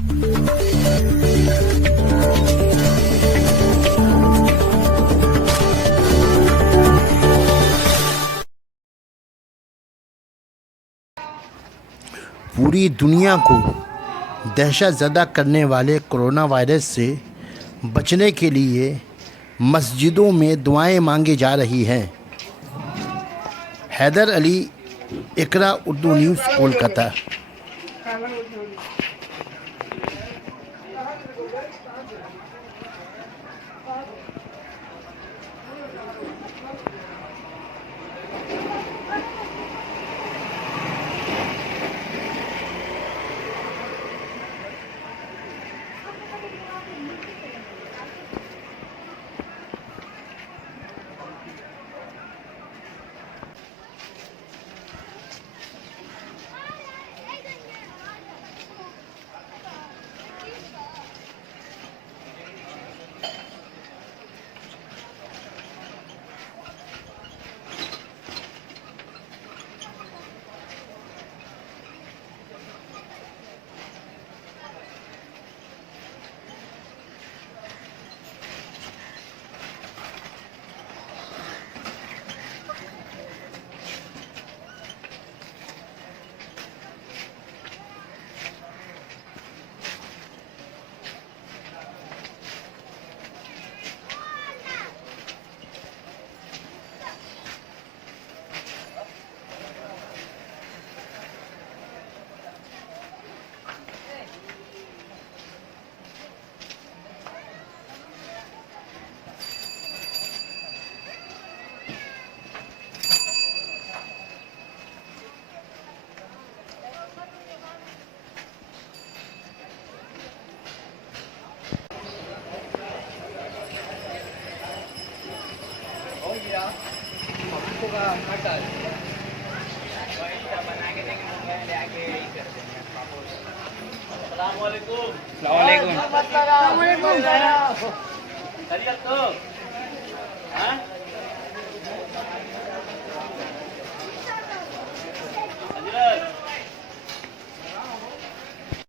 पूरी दुनिया को दहशतज़दा करने वाले कोरोना वायरस से बचने के लिए मस्जिदों में दुआएं मांगी जा रही हैं। हैदर अली, इकरा उर्दू न्यूज़, कोलकाता। अस्सलामुअलैकुम। अस्सलामुअलैकुम। खैरियत तो? हाँ?